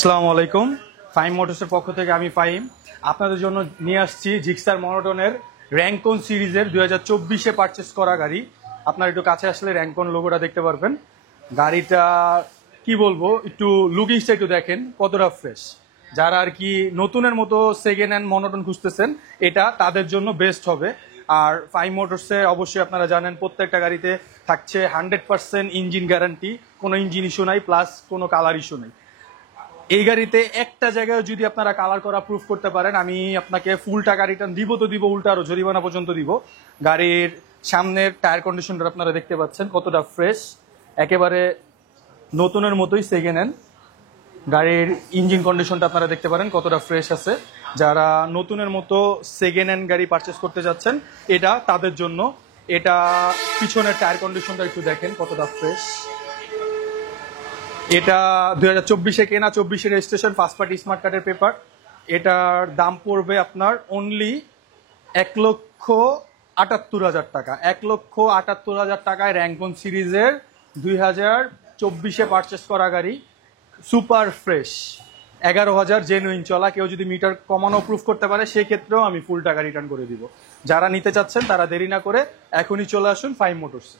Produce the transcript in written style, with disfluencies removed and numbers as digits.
আসসালামু আলাইকুম। ফাইম মোটরসের পক্ষ থেকে আমি ফাহিম আপনাদের জন্য নিয়ে আসছি জিক্সার মনোটনের র্যাঙ্কন সিরিজের 2024-এ পারচেস করা গাড়ি। আপনার একটু কাছে আসলে র্যাঙ্কন লোগোটা দেখতে পারবেন। গাড়িটা কি বলবো, একটু লুকিংসটা একটু দেখেন কতটা ফ্রেশ। যারা আর কি নতুনের মতো সেকেন্ড হ্যান্ড মনোটন খুঁজতেছেন, এটা তাদের জন্য বেস্ট হবে। আর ফাইম মোটরসে অবশ্যই আপনারা জানেন প্রত্যেকটা গাড়িতে থাকছে 100% ইঞ্জিন গ্যারান্টি, কোনো ইঞ্জিন ইস্যু নাই, প্লাস কোনো কালার ইস্যু নাই। এই গাড়িতে একটা জায়গায় যদি আপনারা কালার করা প্রুফ করতে পারেন, আমি আপনাকে ফুল টাকা রিটার্ন দিব, তো দিব, উল্টা আরো জরিমানা পর্যন্ত দিব। গাড়ির সামনের টায়ার কন্ডিশনটা আপনারা দেখতে পাচ্ছেন কতটা ফ্রেশ, একেবারে নতুনের মতোই সেকেন্ড হ্যান্ড। গাড়ির ইঞ্জিন কন্ডিশনটা আপনারা দেখতে পারেন কতটা ফ্রেশ আছে। যারা নতুনের মতো সেকেন্ড হ্যান্ড গাড়ি পারচেস করতে যাচ্ছেন, এটা তাদের জন্য। এটা পিছনের টায়ার কন্ডিশনটা একটু দেখেন কতটা ফ্রেশ। এটা 2024-এ কেনা, 24-এ রেজিস্ট্রেশন, ফার্স্ট পার্টি স্মার্ট কার্ডের পেপার। এটার দাম পড়বে আপনার অনলি 1,78,000 টাকা। 1,78,000 টাকায় র্যাঙ্কন সিরিজের 2024-এ পারচেস করা গাড়ি, সুপার ফ্রেশ, 11,000 জেনুইন চলা। কেউ যদি মিটার কমানো প্রুফ করতে পারে, সেক্ষেত্রেও আমি ফুল টাকা রিটার্ন করে দিব। যারা নিতে চাচ্ছেন তারা দেরি না করে এখনই চলে আসুন ফাইম মোটরসে।